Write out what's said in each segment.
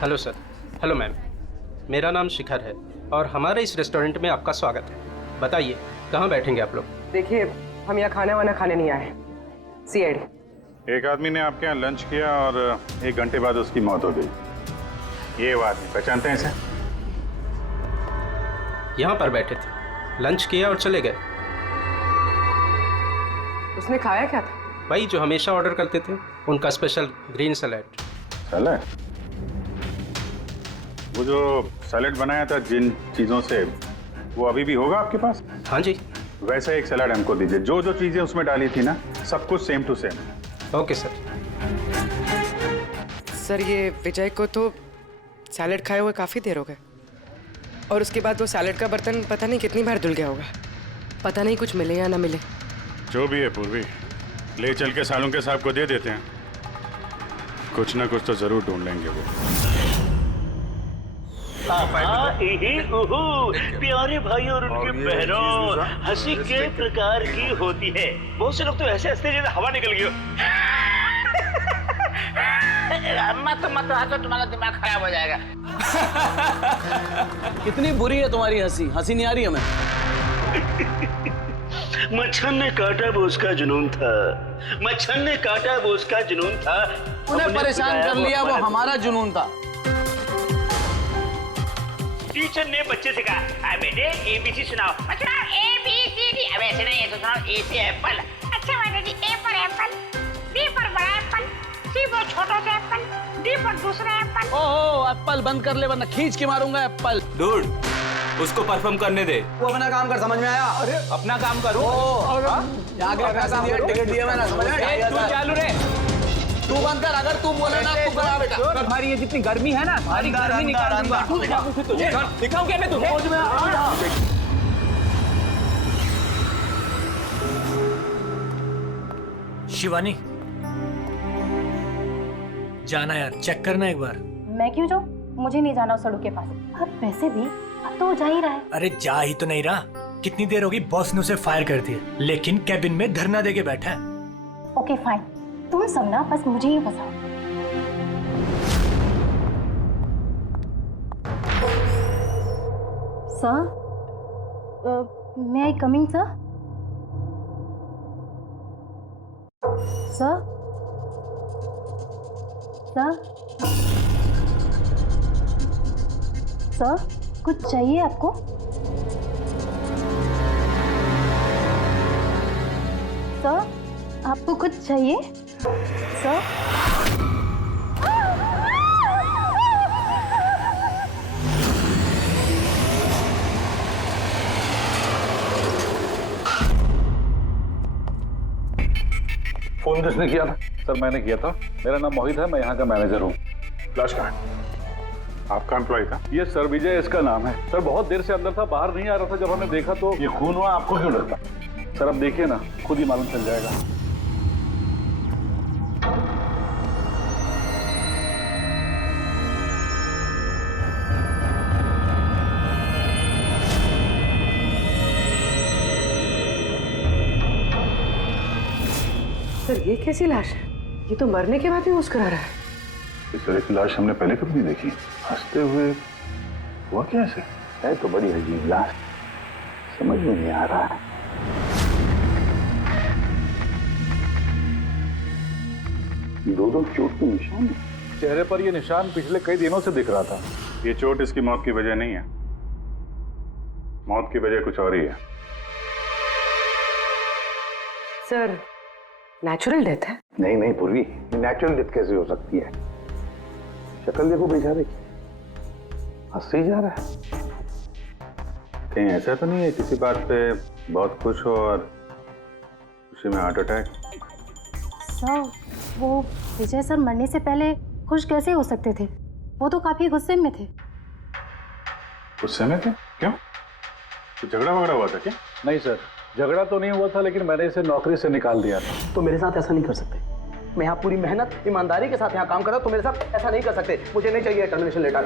Hello sir. Hello ma'am, मेरा नाम शिखर है और हमारे इस रेस्टोरेंट में आपका स्वागत है। बताइए कहाँ बैठेंगे आप लोग? देखिए, हम यहाँ खाना वाना खाने नहीं आए। सीआईडी। एक आदमी ने आपके यहाँ लंच किया और 1 घंटे बाद उसकी मौत हो गई। ये वो आदमी पहचानते हैं इसे? यहाँ पर बैठे थे, लंच किया और चले गए। उसने खाया क्या था? वही जो हमेशा ऑर्डर करते थे, उनका स्पेशल ग्रीन सैलेड। सैलेड? वो जो सैलेड बनाया था जिन चीज़ों से, वो अभी भी होगा आपके पास? हाँ जी। वैसा एक सैलेड हमको दीजिए। जो जो चीज़ें उसमें डाली थी ना, सब कुछ same to same. Okay sir. Sir, ये विजय को तो सैलेड खाए हुए काफ़ी देर हो गए और उसके बाद वो सैलेड का बर्तन पता नहीं कितनी बार धुल गया होगा। पता नहीं कुछ मिले या ना मिले। जो भी है पूर्वी, ले चल के सालों के साहब को दे देते हैं। कुछ ना कुछ तो जरूर ढूंढ लेंगे वो। प्यारे भाई और उनकी बहनों, हंसी कई प्रकार की होती है। बहुत से लोग तो ऐसे हंसते जैसे हवा निकल गई हो। मत हंसो, तुम्हारा दिमाग खराब हो जाएगा। कितनी बुरी है तुम्हारी हंसी। हंसी नहीं आ रही हमें। मच्छर ने काटा वो उसका जुनून था। मच्छर ने काटा वो उसका जुनून था। उन्हें परेशान कर लिया, वो हमारा जुनून था। टीचर ने बच्चे से कहा, बेटे ABC सुनाओ। बच्चा ABCD। अब ऐसे नहीं, ऐसे सुनाओ। A से एप्पल। अच्छा बेटे जी, A पर एप्पल, B पर बड़ा एप्पल, C पर छोटा सा एप्पल, D पर दूसरा एप्पल। ओहो, एप्पल बंद कर ले वरना खींच के मारूंगा एप्पल। डूड, उसको परफॉर्म करने दे। वो अपना काम कर, समझ में आया? अरे अपना काम करो। आगे पैसे दिए, टिकट दिए मैंने, समझ में आया? तू चालू रे। तू बंद कर। अगर तू बोले ना तू बना बेटा। तुम्हारी ये जितनी गर्मी है ना, सारी गर्मी निकाल दूंगा। दिखाऊं क्या मैं तुझे? शिवानी, जाना यार, चेक करना एक बार। मैं क्यों जाऊं? मुझे नहीं जाना उस सड़क के पास। अब वैसे भी अब तो वो जा ही रहा है। अरे जा ही तो नहीं रहा। कितनी देर होगी बॉस ने उसे फायर कर दिया, लेकिन कैबिन में धरना देके बैठा है। ओके फाइन, तुम सब ना बस मुझे ही फंसाओ। Sir, may I coming sir? Sir? Sir? Sir, कुछ चाहिए आपको? सर, आपको कुछ चाहिए? सर? फोन किसने किया था? सर मैंने किया था। मेरा नाम मोहित है, मैं यहाँ का मैनेजर हूँ। फ्लैश कहाँ है? आपका एम्प्लॉय था? ये सर विजय इसका नाम है। सर बहुत देर से अंदर था, बाहर नहीं आ रहा था। जब हमने देखा तो ये खून हुआ। आपको क्यों लगता? सर अब देखिए ना, खुद ही मालूम चल जाएगा। सर, ये कैसी लाश है? ये तो मरने के बाद भी मुस्कुरा रहा है। इस तरह की लाश हमने पहले कभी नहीं देखी। हंसते हुए हुआ कैसे? है तो बड़ी अजीब लाश, समझ में नहीं आ रहा है। दो चोट के निशान है चेहरे पर। ये निशान पिछले कई दिनों से दिख रहा था। ये चोट इसकी मौत की वजह नहीं है। मौत की वजह कुछ और ही है। सर, नेचुरल डेथ है? नहीं नहीं पूर्वी, नेचुरल डेथ कैसे हो सकती है? शक्ल देखो बेचारे की, हंस ही जा रहा है। कहीं ऐसा तो नहीं है किसी बात पे बहुत खुश हो और उसी में हार्ट अटैक? सर, वो विजय सर मरने से पहले खुश कैसे हो सकते थे? वो तो काफी गुस्से में थे। गुस्से में थे? क्यों? तो झगड़ा वगड़ा हुआ था क्या? नहीं सर, झगड़ा तो नहीं हुआ था, लेकिन मैंने इसे नौकरी से निकाल दिया था। तो मेरे साथ ऐसा नहीं कर सकते। मैं यहाँ पूरी मेहनत ईमानदारी के साथ यहाँ काम कर रहा हूँ, तो मेरे साथ ऐसा नहीं कर सकते। मुझे नहीं चाहिए टर्मिनेशन लेटर।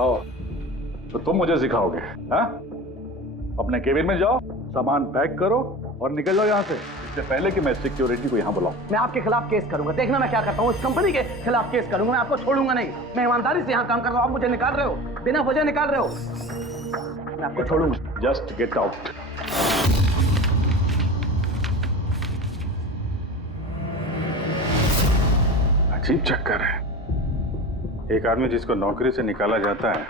आओ, तो तुम मुझे सिखाओगे? हाँ? अपने केबिन में जाओ, सामान पैक करो और निकल जाओ यहाँ से, इससे पहले कि मैं सिक्योरिटी को यहाँ बुलाऊं। मैं आपके खिलाफ केस करूंगा, देखना मैं क्या करता हूँ। इस कंपनी के खिलाफ केस करूंगा, मैं आपको छोड़ूंगा नहीं। मैं ईमानदारी से यहाँ काम कर रहा हूँ, आप मुझे निकाल रहे हो, बिना वजह निकाल रहे हो। मैं आपको छोड़ूंगा। Just get out. अजीब चक्कर है, एक आदमी जिसको नौकरी से निकाला जाता है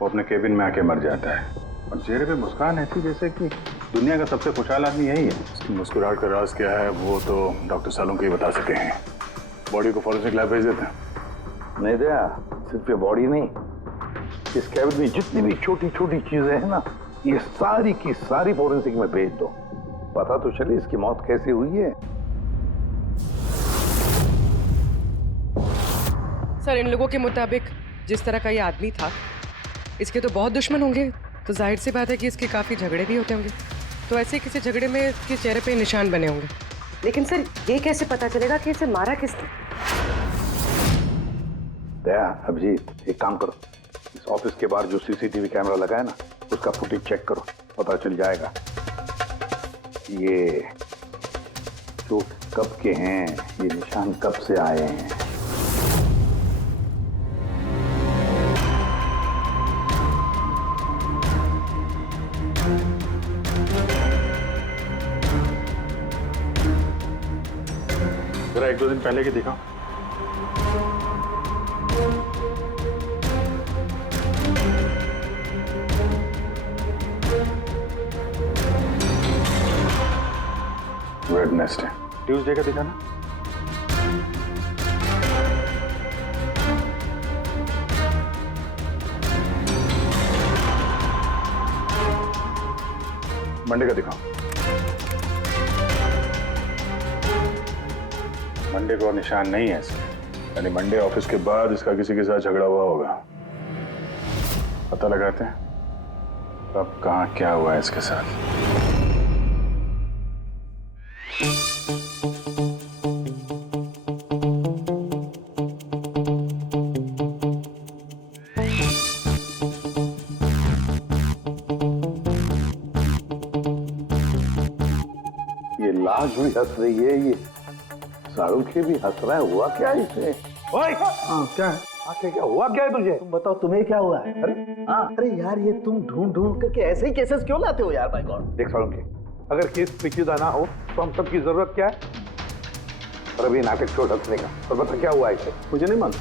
वो अपने केबिन में आके मर जाता है, और चेहरे पे मुस्कान ऐसी जैसे कि दुनिया का सबसे खुशहाल आदमी यही है। इसकी मुस्कुराहट का राज क्या है वो तो डॉक्टर सालुंके ही बता सके हैं। बॉडी को फॉरेंसिक लैब भेज देते हैं। नहीं दया, सिर्फ ये बॉडी नहीं, इस कैबिन में जितनी भी छोटी छोटी चीजें हैं ना, ये सारी की सारी फॉरेंसिक में भेज दो, पता तो चले इसकी मौत कैसे हुई है। सर, इन लोगों के मुताबिक जिस तरह का ये आदमी था, इसके तो बहुत दुश्मन होंगे, तो जाहिर सी बात है कि इसके काफ़ी झगड़े भी होते होंगे। तो ऐसे किसी झगड़े में इसके चेहरे पे निशान बने होंगे। लेकिन सर, ये कैसे पता चलेगा कि इसे मारा किसने? दया, अभिजीत, एक काम करो, इस ऑफिस के बाहर जो सीसीटीवी कैमरा लगा है ना, उसका फुटेज चेक करो, पता चल जाएगा ये चोट कब के हैं, ये निशान कब से आए हैं। जरा 1-2 दिन पहले की दिखाओ। वेडनेसडे, ट्यूसडे का दिखाना। मंडे का दिखाओ। मंडे को निशान नहीं है इसके, यानी मंडे ऑफिस के बाद इसका किसी के साथ झगड़ा हुआ होगा। पता लगाते हैं अब कहाँ क्या हुआ है इसके साथ। ये लाश भी हंस रही है, ये सालुंके भी हंस रहा है, हुआ क्या है इसे? ओए! हाँ, क्या है? आखिर क्या हुआ, क्या है तुझे? तुम बताओ, तुम्हें क्या हुआ है? अरे यार, ये तुम ढूंढ ढूंढ करके ऐसे ही केसेस क्यों लाते हो यार? By God. देख सालुंके, अगर केस पेचीदा ना हो तो हम सबकी जरूरत क्या है? और अभी नाटक छोड़ हंसने का, और बता क्या हुआ इसे? मुझे नहीं मालूम।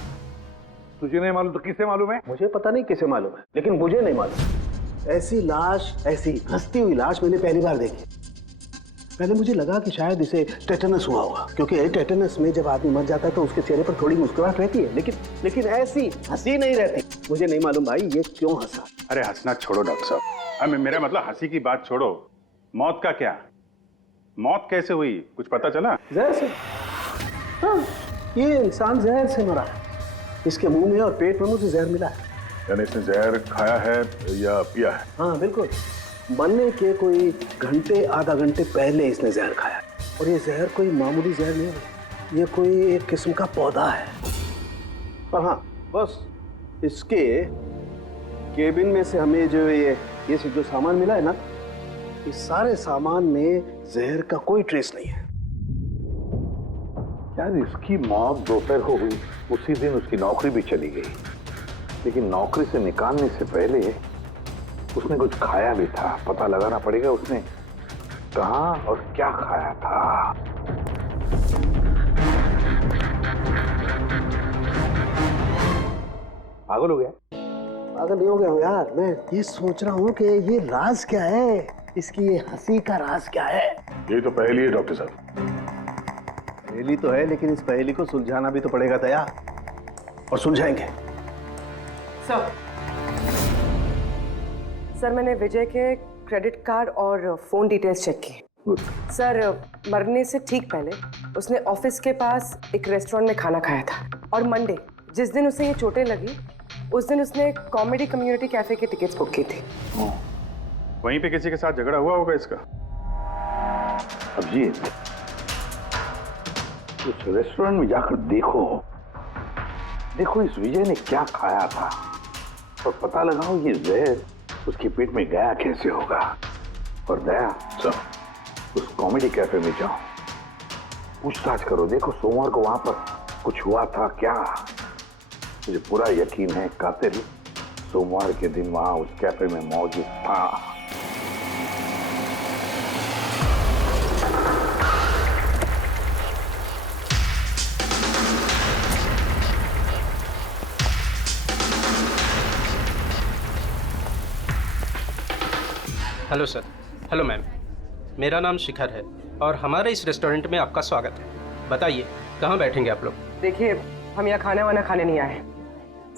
तुझे नहीं मालूम तो किसे मालूम है? मुझे पता नहीं किसे मालूम है, लेकिन मुझे नहीं मालूम। ऐसी लाश, ऐसी हंसती हुई लाश मैंने पहली बार देखी। पहले मुझे लगा कि शायद इसे टेटनस हुआ होगा, क्योंकि टेटनस में जब आदमी मर जाता है तो उसके चेहरे पर थोड़ी मुस्कुराहट रहती है, लेकिन ऐसी हंसी नहीं रहती। मुझे नहीं मालूम भाई ये क्यों हंसा। अरे हंसना छोड़ो डॉक्टर साहब, मेरा मतलब हंसी की बात छोड़ो, मौत का क्या? मौत कैसे हुई, कुछ पता चला? जहर से। हाँ, ये इंसान जहर से मरा है। इसके मुंह में और पेट में मुझे जहर मिला है। यानी इसने जहर खाया है या पिया है? हाँ बिल्कुल, मरने के कोई घंटे आधा घंटे पहले इसने जहर खाया। और ये जहर कोई मामूली जहर नहीं है, ये कोई एक किस्म का पौधा है। पर हाँ, बस इसके केबिन में से हमें जो ये जो सामान मिला है ना, इस सारे सामान में जहर का कोई ट्रेस नहीं है। यार, इसकी मौत दोपहर को हुई, उसी दिन उसकी नौकरी भी चली गई, लेकिन नौकरी से निकालने से पहले उसने कुछ खाया भी था। पता लगाना पड़ेगा उसने कहाँ और क्या खाया था। पागल हो गया? पागल नहीं हो गया हूँ यार, मैं ये सोच रहा हूँ कि ये राज क्या है, इसकी ये हंसी का राज क्या है। ये तो पहेली है डॉक्टर साहब। पहेली तो है, लेकिन इस पहेली को सुलझाना भी तो पड़ेगा दया, और सुलझाएंगे। सर, मैंने विजय के क्रेडिट कार्ड और फोन डिटेल्स चेक की। सर, मरने से ठीक पहले उसने ऑफिस के पास एक रेस्टोरेंट में खाना खाया था, और मंडे जिस दिन उसे ये चोटें लगी, उस दिन उसने कॉमेडी कम्युनिटी कैफे की टिकट्स बुक की थी। वहीं पे किसी के साथ झगड़ा हुआ होगा इसका। अभिजीत, उस रेस्टोरेंट में जाकर देखो इस विजय ने क्या खाया था, और पता लगाओ ये जहर उसके पेट में गया कैसे होगा। और दया, उस कॉमेडी कैफे में जाओ, पूछताछ करो, देखो सोमवार को वहां पर कुछ हुआ था क्या। मुझे पूरा यकीन है कातिल सोमवार के दिन वहां उस कैफे में मौजूद था। Hello sir. हेलो मैम, मेरा नाम शिखर है और हमारे इस रेस्टोरेंट में आपका स्वागत है। बताइए कहाँ बैठेंगे आप लोग? देखिए, हम यहाँ खाना वाना खाने नहीं आए।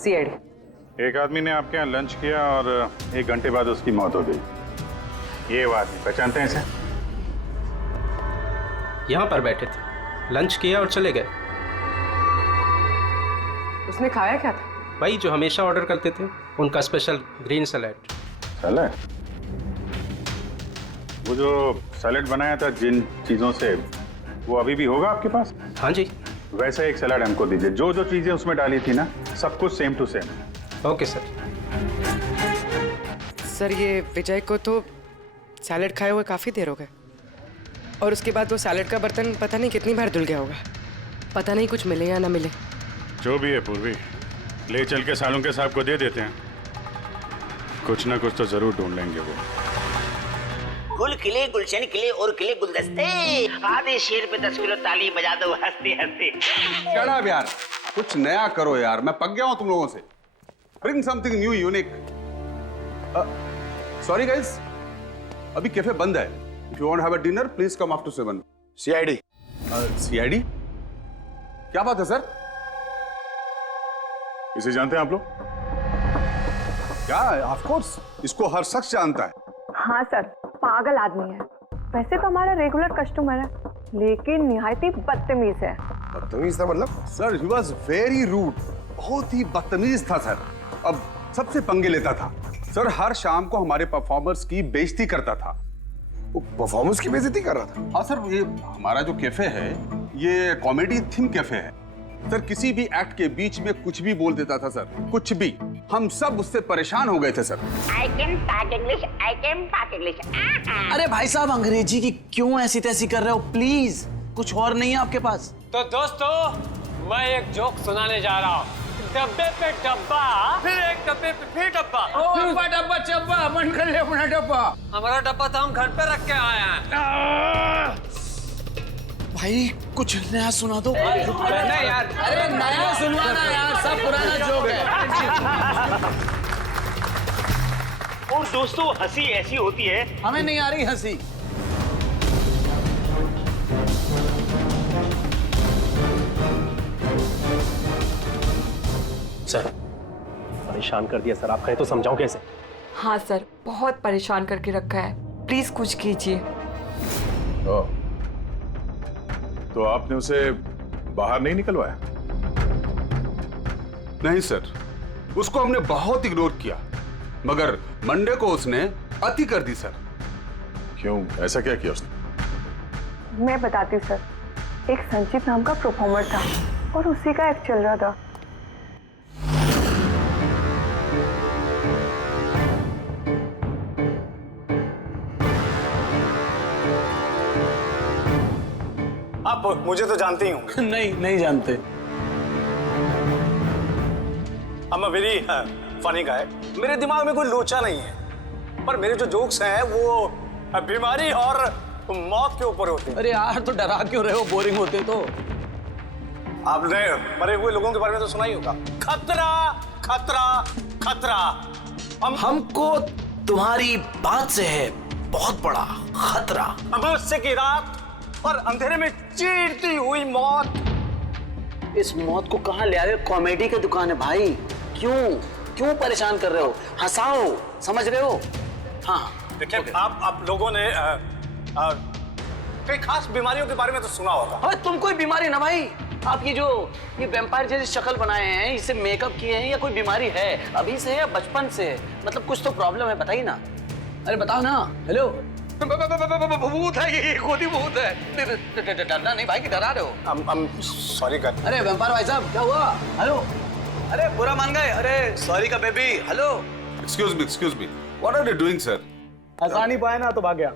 सीआईडी। एक आदमी ने आपके यहाँ लंच किया और 1 घंटे बाद उसकी मौत हो गई। ये वो आदमी पहचानते हैं इसे? यहाँ पर बैठे थे, लंच किया और चले गए। उसने खाया क्या था? वही जो हमेशा ऑर्डर करते थे, उनका स्पेशल ग्रीन सैलेड। सैलेड? वो जो सैलेड बनाया था जिन चीज़ों से, वो अभी भी होगा आपके पास? हाँ जी। वैसा एक सैलेड हमको दीजिए, जो जो चीज़ें उसमें डाली थी ना, सब कुछ same to same. Okay sir. Sir, ये विजय को तो सैलेड खाए हुए काफ़ी देर हो गए, और उसके बाद वो सैलेड का बर्तन पता नहीं कितनी बार धुल गया होगा। पता नहीं कुछ मिले या ना मिले। जो भी है पूर्वी, ले चल के सालों के साहब को दे देते हैं, कुछ ना कुछ तो जरूर ढूंढ लेंगे वो। गुल खिले, गुलशन खिले और खिले गुलदस्ते। आधे शेर पे 10 किलो ताली बजा दो हंसते हंसते। शट अप यार, कुछ नया करो यार, मैं पक गया हूं तुम लोगों से। Bring something new unique. Sorry guys, अभी कैफे बंद है। If you want have a dinner please come after 7। CID. CID? क्या बात है सर? इसे जानते हैं आप लोग? क्या? ऑफ कोर्स, इसको हर शख्स जानता है। हाँ सर, पागल आदमी है। वैसे तो हमारा रेगुलर कस्टमर है, लेकिन निहायती बदतमीज है। बदतमीज था मतलब? Sir, he was very rude, बहुत ही बदतमीज था सर। अब सबसे पंगे लेता था सर, हर शाम को हमारे परफॉर्मर्स की बेइज्जती करता था। वो परफॉर्मर्स की बेइज्जती कर रहा था? हाँ सर, ये हमारा जो कैफे है ये कॉमेडी थीम कैफे है सर। किसी भी एक्ट के बीच में कुछ भी बोल देता था सर, कुछ भी। हम सब उससे परेशान हो गए थे sir. I can talk English, I can talk English। अरे भाई साहब, अंग्रेजी की क्यों ऐसी तैसी कर रहे हो? प्लीज, कुछ और नहीं है आपके पास? तो दोस्तों, मैं एक जोक सुनाने जा रहा हूँ। डब्बे पे डब्बा, फिर एक डब्बे पे फिर डब्बा। डब्बा डब्बा चब्बा, मन कर ले अपना डब्बा। हमारा डब्बा तो हम घर पे रख के आए हैं। भाई कुछ नया सुना दो। नहीं यार, अरे नया सुनवाना यार, सब पुराना जोक है। और दोस्तों, हंसी ऐसी होती है। हमें नहीं आ रही हंसी। सर, परेशान कर दिया सर, आप कहें तो समझाऊं कैसे? हाँ सर, बहुत परेशान करके रखा है, प्लीज कुछ कीजिए। तो आपने उसे बाहर नहीं निकलवाया? नहीं सर, उसको हमने बहुत इग्नोर किया, मगर मंडे को उसने अति कर दी सर। क्यों, ऐसा क्या किया उसने? मैं बताती हूँ सर। एक संचित नाम का परफॉर्मर था और उसी का एक्ट चल रहा था। आप मुझे तो जानते ही होंगे। नहीं, नहीं जानते। I'm a very funny guy। मेरे दिमाग में कोई लोचा नहीं है, पर मेरे जो जोक्स हैं वो बीमारी और मौत के ऊपर होते हैं। अरे यार, तो डरा क्यों रहे हो? बोरिंग होते तो। आपने मरे हुए लोगों के बारे में तो सुना ही होगा। खतरा खतरा खतरा। हमको तुम्हारी बात से है बहुत बड़ा खतरा। अमावस्या की रात और अंधेरे में चीरती हुई मौत। इस मौत को कहाँ ले आ रहे हो? कॉमेडी की दुकान है भाई। क्यों परेशान कर रहे हो? हंसाओ, समझ रहे हो? हाँ देखिए, आप लोगों ने कई खास बीमारियों के बारे में तो सुना होगा। अरे तुम कोई बीमारी ना भाई, आप ये वैम्पायर जैसी शक्ल बनाए हैं, इसे मेकअप किए हैं, या कोई बीमारी है अभी से या बचपन से? मतलब कुछ तो प्रॉब्लम है, बताइए ना। अरे बताओ ना। हेलो, भूत है ये, खुद ही भूत है। डरना नहीं भाई, कि डरा रहे हो? सॉरी कर। अरे वैम्पायर भाई साहब, क्या हुआ? हेलो, अरे बुरा मान गए? अरे सॉरी का baby. Hello, excuse me, what are you doing sir? हंसा नहीं पाया ना तो भाग गया।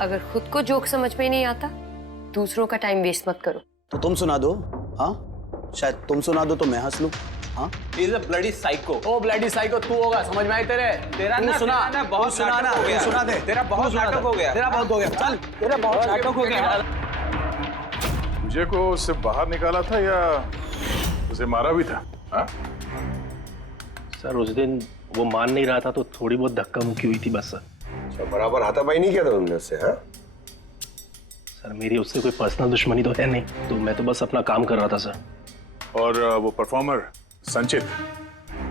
अगर खुद को जोक समझ में नहीं आता, दूसरों का टाइम वेस्ट मत करो। तो तुम सुना दो। हाँ, शायद तुम सुना दो तो मैं हंस लूं। हाँ, is a bloody psycho. Oh bloody psycho तू होगा, समझ में आई तेरे? तेरा तू ना सुना, तेरा ना बहुत तू सुना ना, नाटक हो गया। तू सुना दे। तेरा बहुत तू सुना नाटक दे। हो गया। तेरा बहुत हो गया। चल, तेरा बहुत नाटक हो गया। मुझे को उससे बाहर निकाला था या उसे मारा भी था? हाँ? सर उस दिन वो मान नहीं रहा था तो थोड़ी बहुत धक्का मुक्की हुई थी बस सर। अच्छा, बराबर हाथापाई नहीं किया था तुमने उससे? हाँ सर मेरी उससे कोई पर्सनल दुश्मनी तो है नहीं, तो मैं तो बस अपना काम कर रहा था सर। और वो परफॉर्मर संचित,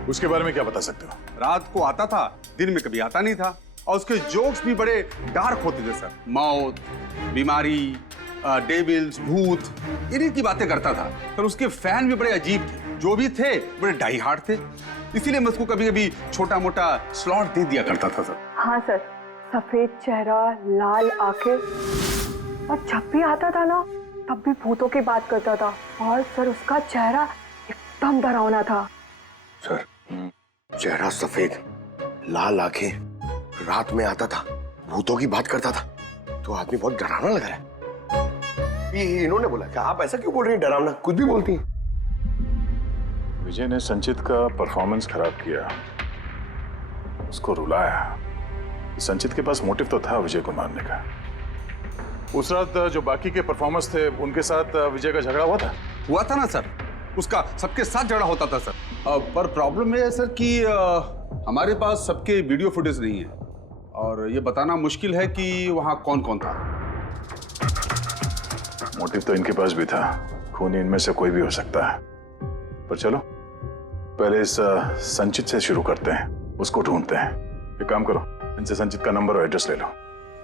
उसके बारे में क्या बता सकते हो? रात को आता था, दिन में कभी आता नहीं था, और उसके जोक्स भी बड़े डार्क होते थे सर। मौत, बीमारी, डेविल्स, भूत, इन्हीं की बातें करता था। पर उसके फैन भी बड़े अजीब थे, जो भी थे बड़े डाई हार्ड थे। इसीलिए मैं उसको कभी कभी छोटा मोटा स्लॉट दे दिया करता था सर। हाँ सर, सफेद चेहरा, लाल आंखें, और जब भी आता था ना तब भी भूतों की बात करता था। और सर उसका चेहरा एकदम डरावना था। सर, चेहरा सफेद, लाल आंखें, रात में आता था, भूतों की बात करता था, तो आदमी बहुत डरावना लग रहा है। ये इन्होंने बोला कि आप ऐसा क्यों बोल रही हैं? डरावना कुछ भी बोलती हैं। विजय ने संचित का परफॉर्मेंस खराब किया, उसको रुलाया। संचित के पास मोटिव तो था विजय को मारने का। उस रात जो बाकी के परफॉर्मर्स थे उनके साथ विजय का झगड़ा हुआ था ना सर। उसका सबके साथ झगड़ा होता था सर। पर प्रॉब्लम ये है सर कि हमारे पास सबके वीडियो फुटेज नहीं है, और ये बताना मुश्किल है कि वहाँ कौन कौन था। मोटिव तो इनके पास भी था, खूनी इनमें से कोई भी हो सकता है। पर चलो पहले इस संचित से शुरू करते हैं, उसको ढूंढते हैं। एक काम करो, इनसे संचित का नंबर और एड्रेस ले लो।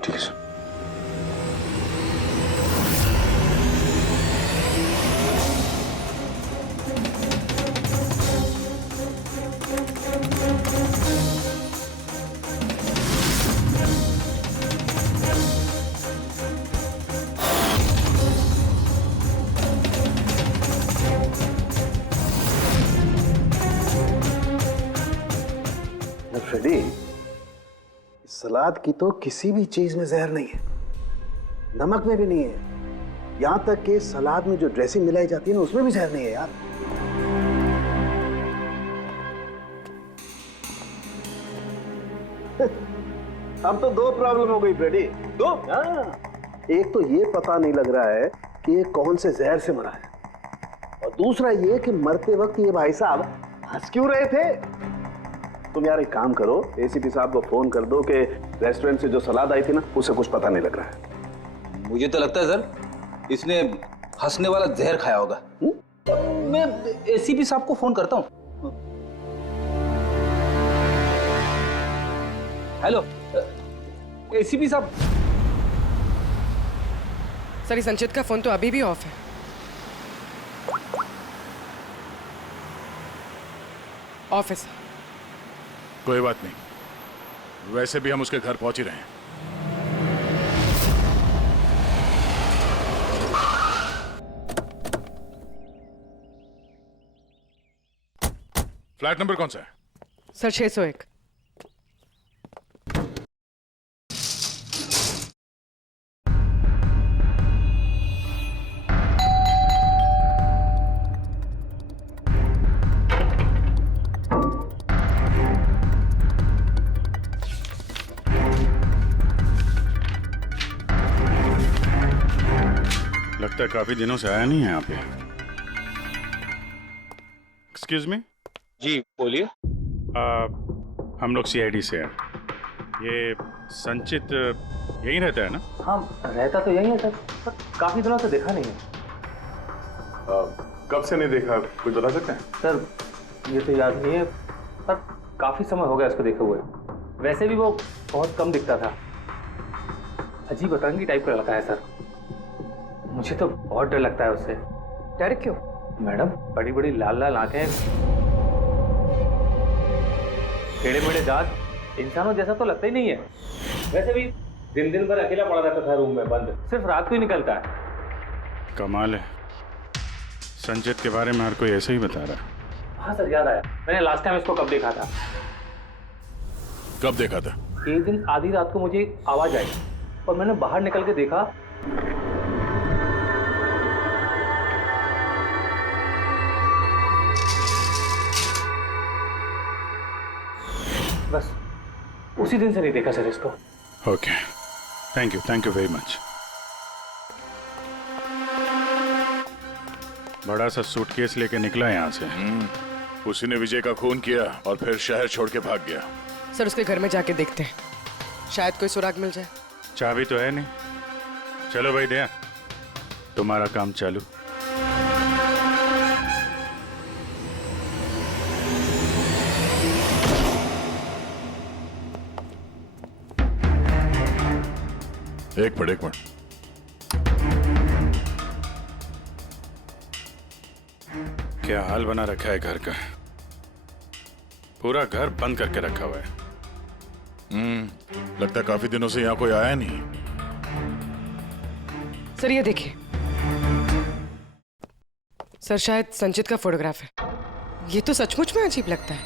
ठीक है सर। फ्रेडी, सलाद की तो किसी भी चीज में जहर नहीं है, नमक में भी नहीं है, यहां तक कि सलाद में जो ड्रेसिंग मिलाई जाती है ना उसमें भी जहर नहीं है यार। अब तो दो प्रॉब्लम हो गई फ्रेडी। दो? एक तो ये पता नहीं लग रहा है कि ये कौन से जहर से मरा है, और दूसरा ये कि मरते वक्त ये भाई साहब हंस क्यों रहे थे। तुम यार एक काम करो, एसीपी साहब को फोन कर दो कि रेस्टोरेंट से जो सलाद आई थी ना उसे कुछ पता नहीं लग रहा है। मुझे तो लगता है सर इसने हंसने वाला जहर खाया होगा। मैं एसीपी साहब को फोन करता हूँ। हेलो एसीपी साहब। सर, संचित का फोन तो अभी भी ऑफ है। ऑफिस। कोई बात नहीं, वैसे भी हम उसके घर पहुंच ही रहे हैं। फ्लैट नंबर कौन सा है? सर 601। लगता है काफी दिनों से आया नहीं है यहाँ पे। Excuse me. जी बोलिए। हम लोग सीआईडी से हैं। ये संचित यहीं रहता है ना? हाँ रहता तो यहीं है सर, पर काफी दिनों से देखा नहीं है। कब से नहीं देखा, कुछ बता सकते हैं? सर ये तो याद नहीं है, पर काफी समय हो गया उसको देखे हुए। वैसे भी वो बहुत कम दिखता था, अजीब अतरंगी टाइप का लड़का है सर। मुझे तो बहुत डर लगता है उससे। डर क्यों? मैडम बड़ी बड़ी लाल लाल आंखें, टेढ़े मेढ़े दांत, इंसानों जैसा तो लगता ही नहीं है। वैसे भी दिन दिन भर अकेला पड़ा रहता था रूम में बंद, सिर्फ रात को ही निकलता है। कमाल है, संचित के बारे में हर कोई ऐसे ही बता रहा है। हाँ सर याद आया, मैंने लास्ट टाइम इसको कब देखा था। कब देखा था? एक दिन आधी रात को मुझे आवाज आई और मैंने बाहर निकल के देखा, बस उसी दिन से नहीं देखा सर इसको। Okay, thank you very much. बड़ा सा सूटकेस लेके निकला यहाँ से। उसी ने विजय का खून किया और फिर शहर छोड़ के भाग गया। सर उसके घर में जाके देखते हैं, शायद कोई सुराग मिल जाए। चाबी तो है नहीं। चलो भाई दया, तुम्हारा काम चालू। एक मिनट। क्या हाल बना रखा है घर का। पूरा घर बंद करके रखा हुआ है। लगता है काफी दिनों से यहाँ कोई आया नहीं। सर ये देखिए, सर शायद संचित का फोटोग्राफ है। ये तो सचमुच में अजीब लगता है।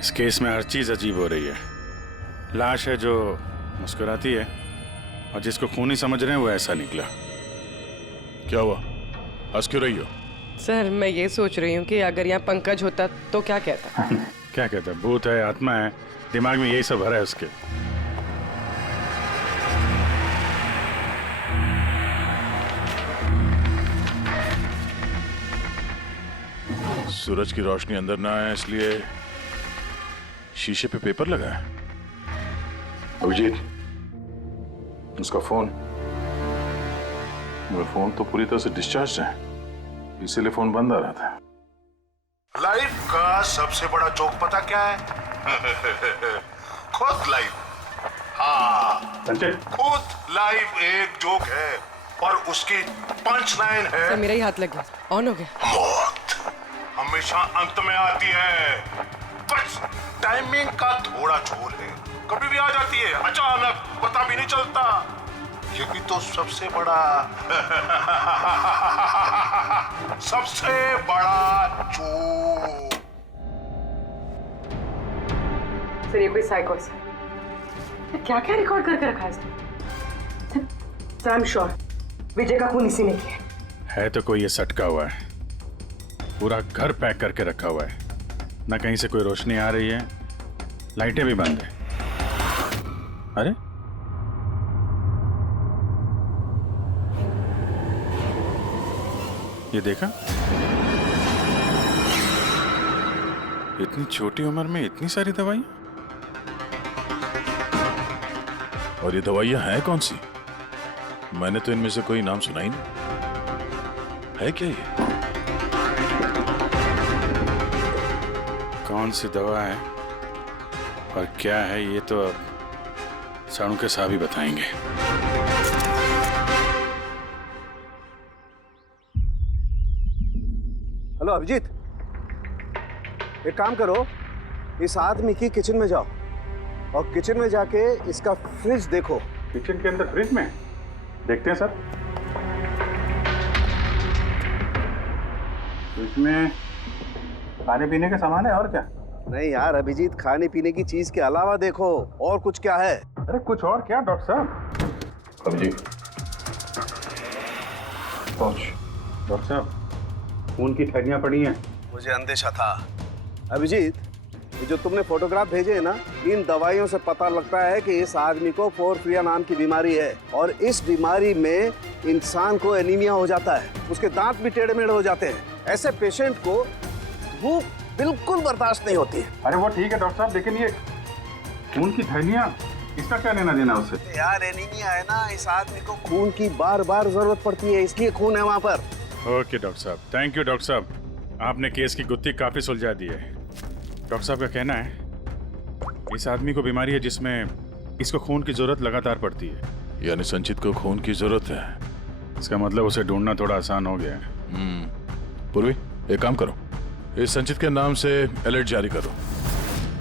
इस केस में हर चीज अजीब हो रही है। लाश है जो मुस्कुराती है, और जिसको खूनी समझ रहे हैं वो ऐसा निकला। क्या हुआ, हंस क्यों रही हो? सर मैं ये सोच रही हूँ कि अगर यहाँ पंकज होता तो क्या कहता। क्या कहता है, भूत है, आत्मा है, दिमाग में यही सब भरा है उसके। सूरज की रोशनी अंदर ना आए इसलिए शीशे पे पेपर लगा है। अभिजीत, उसका फोन तो पूरी तरह से डिस्चार्ज है, इसीलिए फोन बंद आ रहा था। लाइफ का सबसे बड़ा जोक पता क्या है? खुद लाइफ। हाँ, खुद लाइफ एक जोक है और उसकी पंच लाइन है। सर मेरा ही हाथ लग गया, ऑन हो गया। मौत हमेशा अंत में आती है, बस टाइमिंग का थोड़ा झोल है। कभी भी आ जाती है अचानक, पता भी नहीं चलता। यही तो सबसे बड़ा जोक। सर ये कोई साइकोस है। क्या क्या रिकॉर्ड करके रखा है इसने? सर आई एम श्योर विजय का खून इसी ने किया है। तो कोई ये सटका हुआ है, पूरा घर पैक करके रखा हुआ है। ना कहीं से कोई रोशनी आ रही है, लाइटें भी बंद है। अरे ये देखा, इतनी छोटी उम्र में इतनी सारी दवाइयां। और ये दवाइयां हैं कौन सी? मैंने तो इनमें से कोई नाम सुना ही नहीं। है क्या ये? कौन सी दवा है और क्या है, ये तो अब साणु के साहब ही बताएंगे। हेलो अभिजीत, एक काम करो, इस आदमी की किचन में जाओ और किचन में जाके इसका फ्रिज देखो। किचन के अंदर फ्रिज में? देखते हैं सर। इसमें खाने पीने का सामान है और क्या? नहीं यार अभिजीत, खाने पीने की चीज के अलावा देखो और कुछ क्या है। अरे कुछ और क्या डॉक्टर साहब? अभिजीत डॉक्टर साहब, खून की थैलियां पड़ी हैं। मुझे अंदेशा था। अभिजीत, ये जो तुमने फोटोग्राफ भेजे हैं ना, इन दवाइयों से पता लगता है कि इस आदमी को पोरफिरिया नाम की बीमारी है और इस बीमारी में इंसान को एनीमिया हो जाता है, उसके दांत भी टेढ़े मेढ़े हो जाते हैं। ऐसे पेशेंट को भूख बिल्कुल बर्दाश्त नहीं होती है। अरे वो ठीक है डॉक्टर साहब, लेकिन ये खून की थैलियां, इसका क्या लेना देना उससे? यार एनीमिया है ना, इस आदमी को खून की बार बार जरूरत पड़ती है, इसलिए खून है वहाँ पर। ओके डॉक्टर साहब, थैंक यू डॉक्टर साहब, आपने केस की गुत्थी काफी सुलझा दी है। डॉक्टर साहब का कहना है इस आदमी को बीमारी है जिसमें इसको खून की जरूरत लगातार पड़ती है। यानी संचित को खून की जरूरत है। इसका मतलब उसे ढूंढना थोड़ा आसान हो गया है। पूर्वी, एक काम करो, इस संचित के नाम से अलर्ट जारी करो।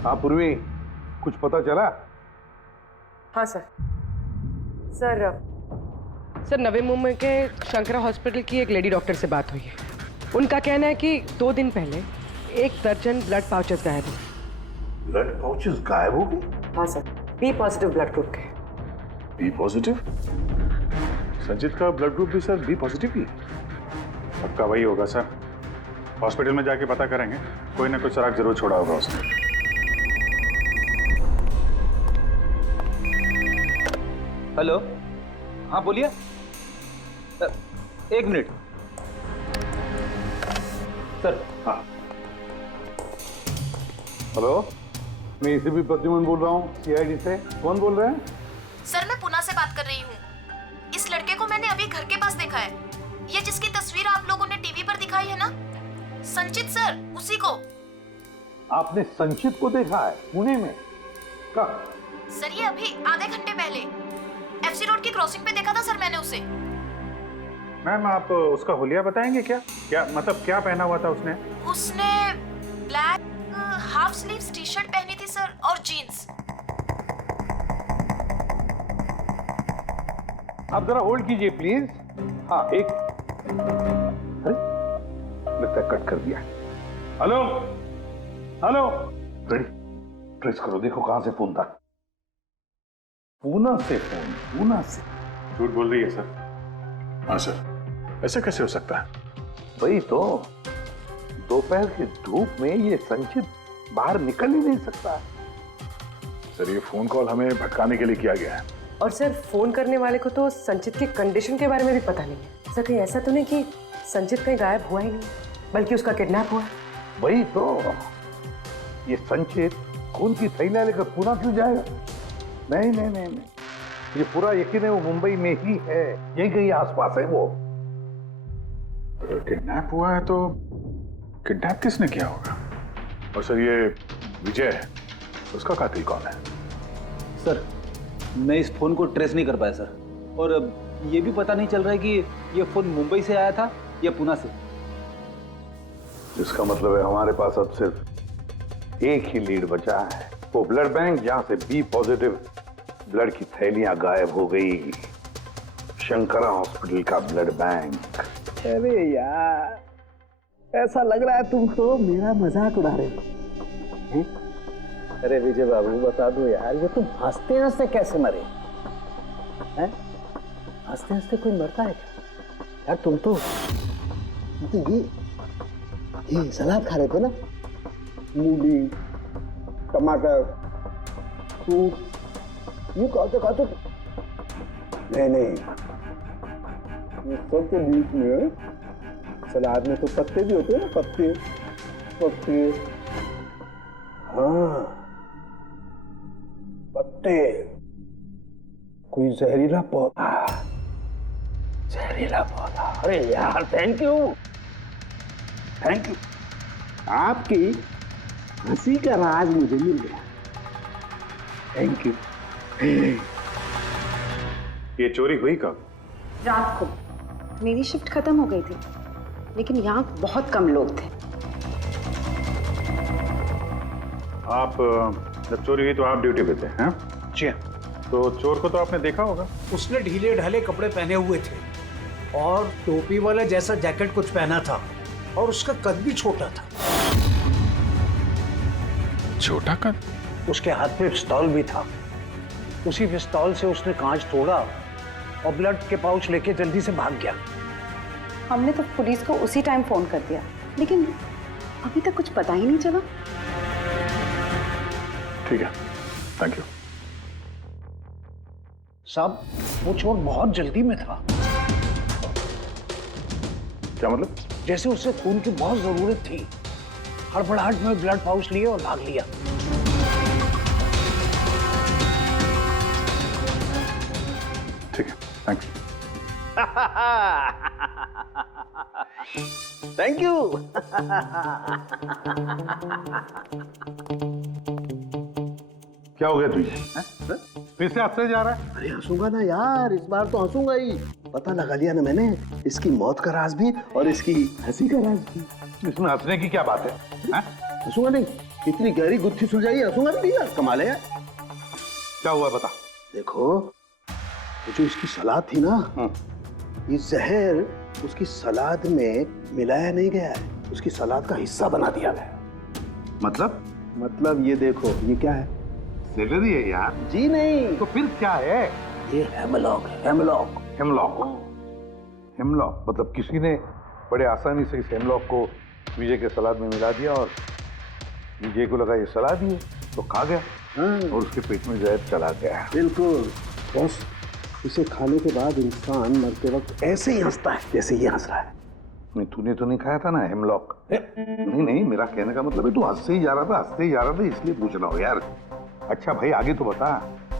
हाँ पूर्वी, कुछ पता चला? हाँ सर नवी मुंबई के शंकरा हॉस्पिटल की एक लेडी डॉक्टर से बात हुई है। उनका कहना है कि 2 दिन पहले 1 दर्जन ब्लड पाउचेस गायब हुए। ब्लड पाउचेस गायब हो गए? हाँ sir, B positive blood group के। B positive? संचित का ब्लड ग्रुप भी सर बी पॉजिटिव ही है। पक्का वही होगा सर। हॉस्पिटल में जाके पता करेंगे, कोई ना कोई सुराग जरूर छोड़ा होगा उसने। हेलो, हाँ बोलिए। एक मिनट सर। हाँ हेलो, मैं एसीपी प्रद्युमन बोल रहा हूँ सीआईडी से। कौन बोल रहे हैं? सर मैं पुणे से बात कर रही हूँ। इस लड़के को मैंने अभी घर के पास देखा है। ये जिसकी तस्वीर आप लोगों ने टीवी पर दिखाई है ना, संचित सर, उसी को। आपने संचित को देखा है पुणे में? कब? सर ये अभी आधे घंटे पहले एफसी रोड की क्रॉसिंग पे देखा था सर मैंने उसे। मैम आप उसका हुलिया बताएंगे क्या? क्या मतलब क्या पहना हुआ था उसने? उसने black half sleeves T shirt पहनी थी सर, और जीन्स। आप जरा होल्ड कीजिए प्लीज। हाँ एक, अरे लगता है कट कर दिया। Hello hello, ready? ट्रेस करो, देखो कहां से फोन था। पूना से फोन, पूना से। झूठ बोल रही है सर। हाँ सर, ऐसा कैसे हो सकता है? वही तो, दोपहर की धूप में ये संचित बाहर निकल ही नहीं सकता। सर ये फोन कॉल हमें भटकाने के लिए किया गया है। और सर फोन करने वाले को तो संचित की कंडीशन के बारे में भी पता नहीं है। सर कहीं ऐसा तो नहीं कि संचित कहीं गायब हुआ ही नहीं, बल्कि उसका किडनैप हुआ? वही तो, ये संचित खून की थैलियां लेकर पूना क्यों जाएगा? नहीं नहीं नहीं नहीं, ये पूरा यकीन है वो मुंबई में ही है, यही कहीं आसपास है वो। किडनैप हुआ है तो किडनैप किसने किया होगा? और सर ये विजय है, उसका कातिल कौन है? सर मैं इस फोन को ट्रेस नहीं कर पाया सर, और ये भी पता नहीं चल रहा है कि ये फोन मुंबई से आया था या पुणे से। इसका मतलब है हमारे पास अब सिर्फ एक ही लीड बचा है, वो ब्लड बैंक जहां से बी पॉजिटिव ब्लड की थैलियां गायब हो गई। शंकरा हॉस्पिटल का ब्लड बैंक। अरे यार, ऐसा लग रहा है तुम तो मेरा मजाक उड़ा रहे हो। अरे विजय बाबू बता दो यार, ये तुम हंसते हंसते कैसे मरे हैं? हंसते हंसते कोई मरता है क्या यार? तुम तो ये सलाद खा रहे थे ना, मूली टमाटर सूप, ये खाते नहीं, ये सब के बीच में सलाद में तो पत्ते भी होते हैं ना, पत्ते। हाँ पत्ते, कोई जहरीला पौधा। अरे यार थैंक यू, आपकी हंसी का राज मुझे मिल गया। Thank you. ये चोरी हुई कब? रात को। मेरी शिफ्ट खत्म हो गई थी, लेकिन यहाँ बहुत कम लोग थे। आप जब चोरी हुई तो आप ड्यूटी पे थे? हैं? जी तो चोर को तो आपने देखा होगा। उसने ढीले ढाले कपड़े पहने हुए थे और टोपी वाला जैसा जैकेट कुछ पहना था, और उसका कद भी छोटा था। छोटा कद? उसके हाथ में पिस्तौल भी था। उसी पिस्तौल से उसने कांच तोड़ा और ब्लड के पाउच लेके जल्दी से भाग गया। हमने तो पुलिस को उसी टाइम फोन कर दिया, लेकिन अभी तक कुछ पता ही नहीं चला। ठीक है, थैंक यू। साहब वो चोर बहुत जल्दी में था। क्या मतलब? जैसे उसे खून की बहुत जरूरत थी, हड़बड़ाहट में ब्लड पाउच लिए और भाग लिया। ठीक है, थैंक यू। Thank you. क्या हो गया तुझे? फिर से हंसने जा रहा है? अरे हंसूंगा ना यार, इस बार तो हंसूंगा ही। पता लगा लिया ना मैंने, इसकी मौत का राज भी और इसकी हंसी का राज भी। इसमें हंसने की क्या बात है? हंसूंगा नहीं, इतनी गहरी गुत्थी सुलझाई, हंसूंगा नहीं यार, कमाल है यार। क्या हुआ बता। देखो वो जो इसकी सलाद थी ना, ये जहर उसकी सलाद में मिलाया नहीं गया है, उसकी सलाद का हिस्सा बना दिया गया। मतलब ये देखो, ये क्या है? सेलरी है यार। जी नहीं। तो फिर क्या है? ये हेमलॉक है, हेमलॉक। हेमलॉक, हेमलॉक मतलब किसी ने बड़े आसानी से इस हेमलॉक को विजय के सलाद में मिला दिया और विजय को लगा ये सलाद ही है तो खा गया और उसके पेट में जहर चला गया। बिल्कुल बॉस, इसे खाने के बाद इंसान मरते वक्त ऐसे ही हंसता है जैसे ये हंस रहा है। नहीं, तूने तो नहीं खाया था ना हेमलॉक? नहीं नहीं, मेरा कहने का मतलब है तू हंसते ही जा रहा था इसलिए पूछ रहा हूँ यार। अच्छा भाई आगे तो बता।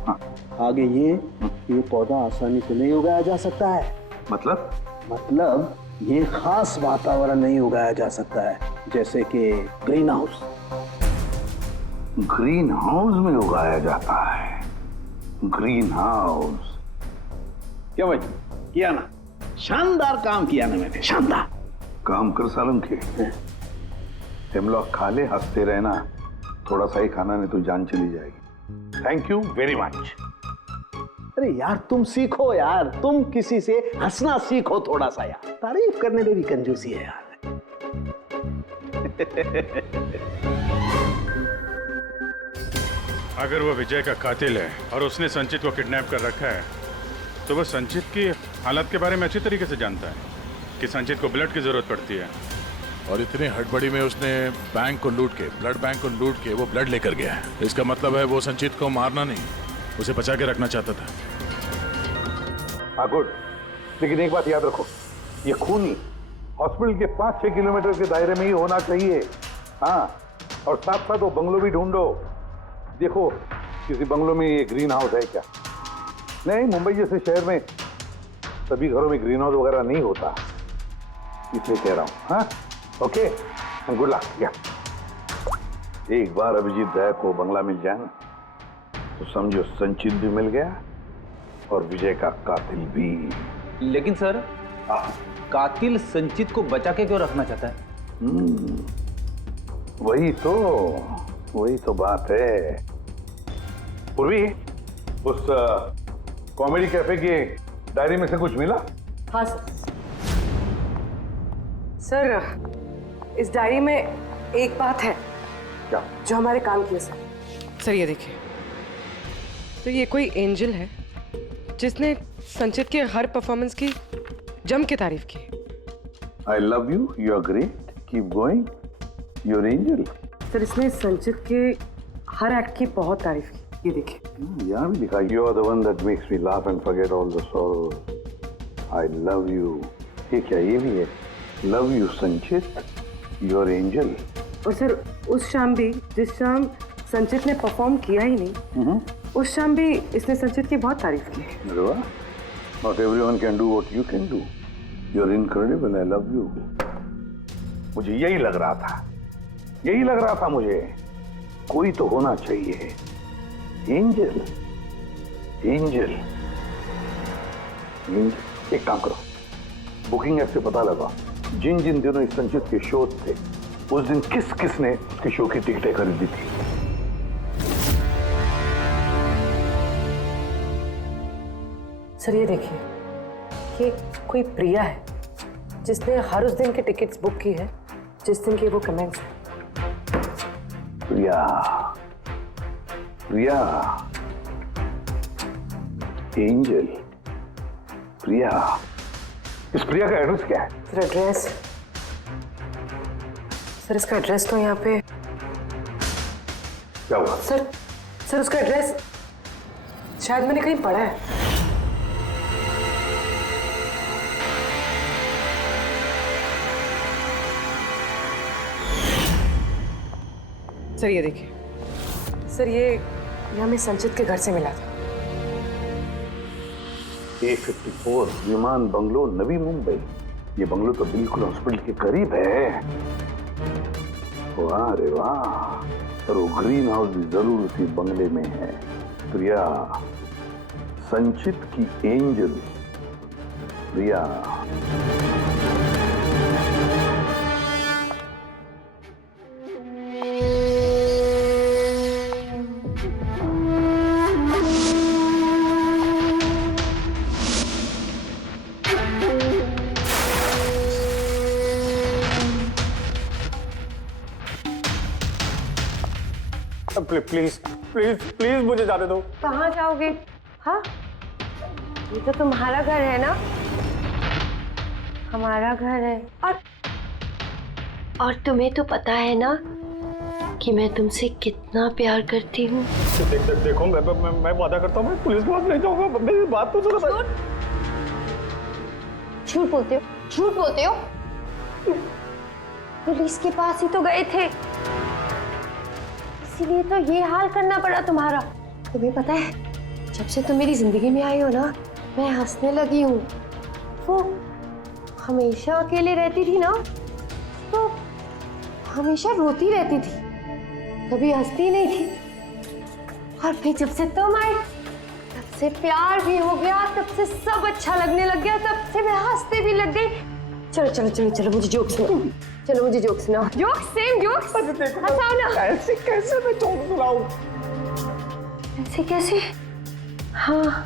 हाँ। आगे ये पौधा आसानी से नहीं उगाया जा सकता है। मतलब ये खास वातावरण नहीं उगाया जा सकता है, जैसे कि ग्रीन हाउस। ग्रीन हाउस में उगाया जाता है? ग्रीन हाउस क्या भाई, किया ना? शानदार काम किया ना मैंने, शानदार काम कर सालम के। हेमलॉक खा ले, हंसते रहना, थोड़ा सा ही खाना नहीं तो जान चली जाएगी। Thank you very much. अरे यार तुम सीखो यार, तुम किसी से हंसना सीखो थोड़ा सा यार, तारीफ करने में भी कंजूसी है यार। अगर वो विजय का कातिल है और उसने संचित को किडनैप कर रखा है तो वो संचित की हालत के बारे में अच्छी तरीके से जानता है कि संचित को ब्लड की जरूरत पड़ती है। और इतनी हड़बड़ी में उसने बैंक को लूट के, ब्लड बैंक को लूट के वो ब्लड लेकर गया है। इसका मतलब है वो संचित को मारना नहीं, उसे बचा के रखना चाहता था। हाँ गुड, लेकिन एक बात याद रखो, ये खूनी हॉस्पिटल के 5-6 किलोमीटर के दायरे में ही होना चाहिए। हाँ, और साथ साथ वो बंगलो भी ढूंढो। देखो किसी बंगलो में ये ग्रीन हाउस है क्या? नहीं, मुंबई जैसे शहर में सभी घरों में ग्रीन हाउस वगैरह नहीं होता, इसलिए कह रहा हूँ। हाँ ओके, गुड लक। या एक बार अभिजीत दया को बंगला मिल जाए ना तो समझो संचित भी मिल गया और विजय का कातिल भी। लेकिन सर, कातिल संचित को बचा के क्यों रखना चाहता है? वही तो बात है। पूर्वी, उस कॉमेडी कैफे की डायरी में से कुछ मिला? हाँ सर, इस डायरी में एक बात है क्या? जो हमारे काम की है सर। ये देखिए, तो ये कोई एंजल है जिसने संचित के हर परफॉर्मेंस की जम के तारीफ की। I love you, you are great, keep going, you are angel. Sir इसने संचित के हर एक्ट की बहुत तारीफ की। ये देखिए, यहाँ भी लिखा, you are the one that makes me laugh and forget all the sorrows, I love you. ये क्या, ये भी है, love you Sanchit, you are angel. और सर उस शाम भी, जिस शाम संचित ने परफॉर्म किया ही नहीं, उस शाम भी इसने संचित की बहुत तारीफ की। अरे वाह, not everyone can do what you can do, you are incredible, I love you. मुझे यही लग रहा था मुझे, कोई तो होना चाहिए, एंजल। एक काम करो, बुकिंग ऐप से पता लगा जिन जिन दिनों इस संचित के शो थे उस दिन किस किस ने उसके शो की टिकटें खरीदी थी। सर ये देखिए, ये कोई प्रिया है जिसने हर उस दिन के टिकट्स बुक की है जिस दिन के वो कमेंट्स हैं। प्रिया, एंजल, प्रिया। इस प्रिया का एड्रेस क्या है? सर एड्रेस, सर इसका एड्रेस तो यहाँ पे क्या हुआ? सर उसका एड्रेस शायद मैंने कहीं पढ़ा है। सर ये देखिए, सर ये हमें संचित के घर से मिला था। A54 विमान बंगलो, नवी मुंबई। ये बंगलो तो बिल्कुल हॉस्पिटल के करीब है। वाह रे वाह, और वो ग्रीन हाउस भी जरूर उसी बंगले में है। प्रिया, संचित की angel Priya. Please please please मुझे जाने दो। कहाँ जाओगे? हाँ, ये तो तुम्हारा घर है ना? हमारा घर है। और तुम्हें तो पता है ना कि मैं तुमसे कितना प्यार करती हूँ। देखो मैं वादा करता हूँ मैं पुलिस के पास नहीं जाऊंगा। मेरी बात तो सुनो। झूठ बोलते हो, झूठ बोलते हो। पुलिस के पास ही तो गए थे, इसीलिए तो ये हाल करना पड़ा तुम्हारा। तुम्हें पता है, जब से तुम मेरी जिंदगी में आई हो ना, मैं हंसने लगी हूँ। वो हमेशा अकेले रहती थी ना, तो हमेशा रोती रहती थी, कभी हंसती नहीं थी। और फिर जब से तुम आई, तब से प्यार भी हो गया, तब से सब अच्छा लगने लग गया, तब से मैं हंसते भी लग गई। चलो चलो चलो चलो, मुझे जोक सुनाओ। चलो मुझे जोक सुनाओ। Joke, same joke. हंसाओ ना। ऐसे कैसे मैं जोक सुनाऊं? ऐसे कैसे? हाँ,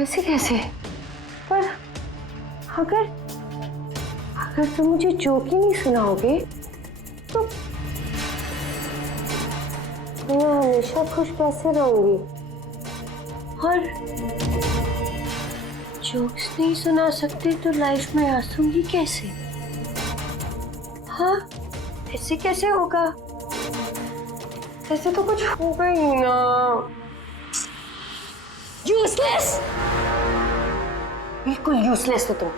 ऐसे कैसे? पर अगर तुम मुझे जोक ही नहीं सुनाओगे तो मैं हमेशा खुश कैसे रहूंगी? और जोक्स नहीं सुना सकते तो लाइफ में हंसूंगी कैसे? हाँ, ऐसे कैसे होगा? ऐसे तो कुछ होगा ही ना। यूजलेस, बिल्कुल यूजलेस हो तुम।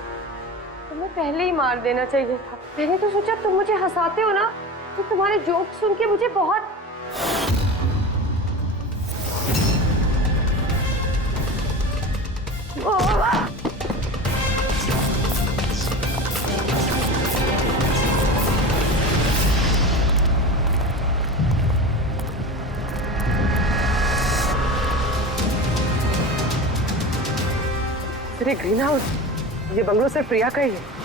तुम्हें पहले ही मार देना चाहिए था। मैंने तो सोचा तुम मुझे हंसाते हो ना, तो तुम्हारे जोक सुन के मुझे बहुत अरे ग्रीन हाउस, ये बंगलो सिर्फ प्रिया का ही है।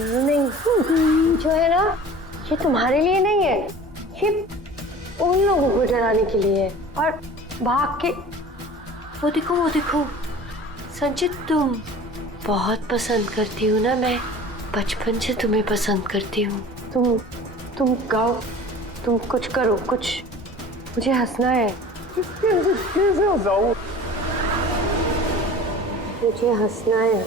नहीं, जो है ना, ये तुम्हारे लिए नहीं है, ये उन लोगों को डराने के लिए है। और भाग के वो देखो संचित, तुम बहुत पसंद करती हो ना, मैं बचपन से तुम्हें पसंद करती हूँ। तुम गाओ, तुम कुछ करो, कुछ, मुझे हंसना है। कैसे हंसाऊं? मुझे हंसना है।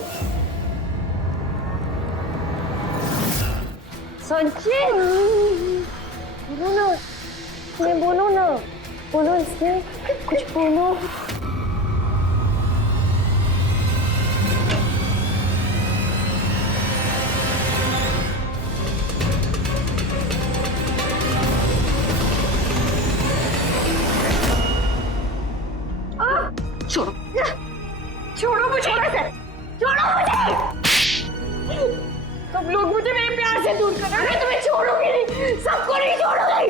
संचित, बोलो ना, इसमें बोलो ना, बोलो इसमें, कुछ बोलो। छोड़ो, छोड़ो मुझे, छोड़ो मुझे। सब लोग मुझे मेरे प्यार से दूर कर रहे हैं। मैं तुम्हें छोड़ूंगी नहीं, सबको नहीं छोड़ूंगी।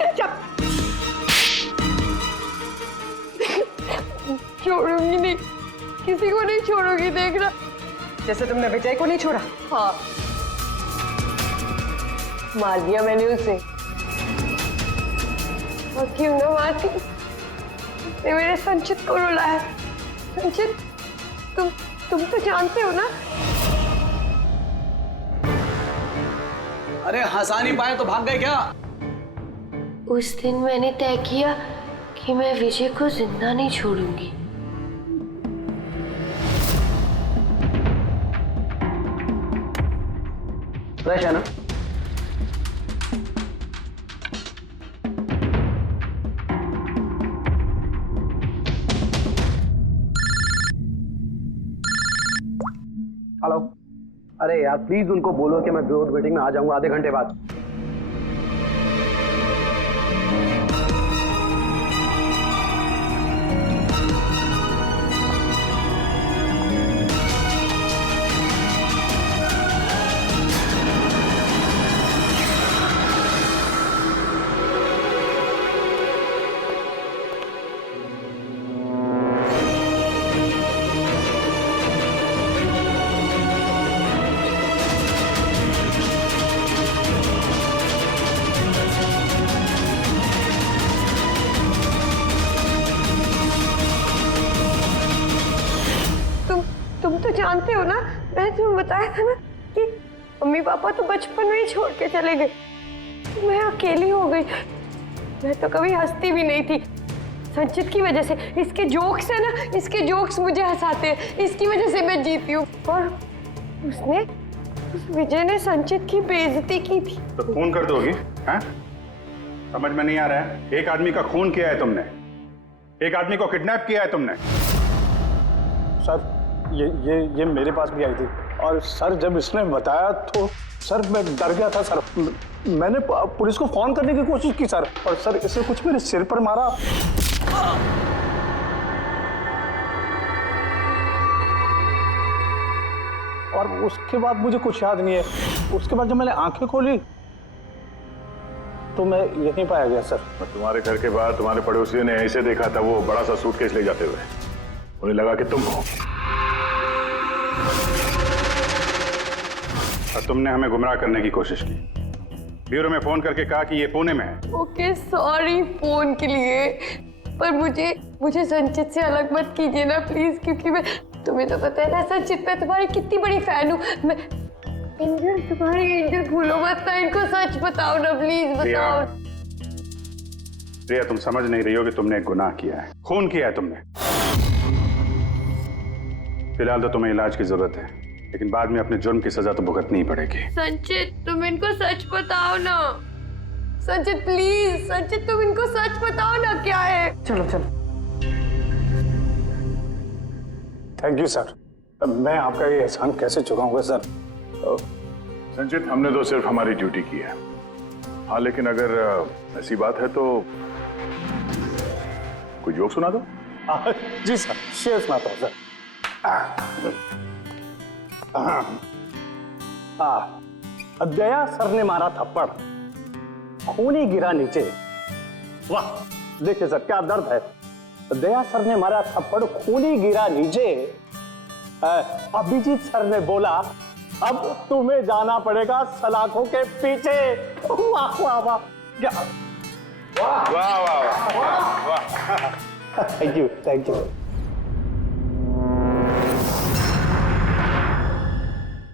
छोड़ूंगी नहीं, किसी को नहीं छोड़ूंगी, देखना। जैसे तुमने विजय को नहीं छोड़ा। हाँ, मार दिया मैंने उसे। और क्यों ना मारती, उसने मेरे संचित को रुलाया। संचित, तुम तो जानते हो ना। अरे हंसा नहीं पाए तो भाग गए क्या? उस दिन मैंने तय किया कि मैं विजय को जिंदा नहीं छोड़ूंगी। फ्रेश है ना? हेलो, अरे यार प्लीज उनको बोलो कि मैं बोर्ड मीटिंग में आ जाऊंगा आधे घंटे बाद। जानते हो ना, मैंने तुम्हें बताया था ना कि मम्मी पापा तो बचपन में ही छोड़ के चले गए, मैं अकेली हो गई। मैं तो कभी हंसती भी नहीं थी, संचित की वजह से। इसके जोक्स है ना, इसके जोक्स मुझे हंसाते हैं, इसकी वजह से मैं जीती हूँ। और उसने, उस विजय ने संचित की बेइज्जती की थी। तो खून कर दोगी? हैं? समझ में नहीं आ रहा है? एक आदमी का खून किया है तुमने, एक आदमी को किडनैप किया है तुमने। सर ये मेरे पास भी आई थी, और सर जब इसने बताया तो सर मैं डर गया था सर। मैंने पुलिस को फोन करने की कोशिश की सर, और सर इसने कुछ मेरे सिर पर मारा। और उसके बाद मुझे कुछ याद नहीं है। उसके बाद जब मैंने आंखें खोली तो मैं यहीं पाया गया सर। तुम्हारे घर के बाहर तुम्हारे पड़ोसियों ने ऐसे देखा था, वो बड़ा सा सूटकेस ले जाते हुए, उन्हें लगा कि तुम हो, और तुमने हमें गुमराह करने की कोशिश की। ब्यूरो में फोन करके कहा कि ये पुणे में है। ओके सॉरी फोन के लिए, पर मुझे संचित से अलग मत कीजिए ना प्लीज, क्योंकि मैं, तुम्हें तो पता है ना संचित, मैं तुम्हारी कितनी बड़ी फैन हूँ। मैं एंजल, तुम्हारी एंजल भूलो मत ना, इनको सच बताओ ना प्लीज, बताओ। प्रिया, तुम समझ नहीं रही हो कि तुमने एक गुनाह किया है, खून किया है तुमने। फिलहाल तो तुम्हें इलाज की जरूरत है, लेकिन बाद में अपने जुर्म की सजा तो भुगतनी ही पड़ेगी। संचित, तुम इनको सच बताओ ना। संचित प्लीज, संचित तुम इनको सच बताओ ना क्या है। चलो चलो। थैंक यू सर, मैं आपका ये एहसान कैसे चुकाऊंगा सर। संचित, हमने तो सिर्फ हमारी ड्यूटी की है। हाँ, लेकिन अगर ऐसी बात है तो कोई जोक सुना दो। जी सर, शेयर सुनाता हूँ सर। दया सर ने मारा थप्पड़, खूनी गिरा नीचे। वाह, देखिए सर क्या दर्द है। दया सर ने मारा थप्पड़, खूनी गिरा नीचे। अभिजीत सर ने बोला, अब तुम्हें जाना पड़ेगा सलाखों के पीछे। वाह वाह वाह, क्या वाह वाह वाह वाह। Thank you.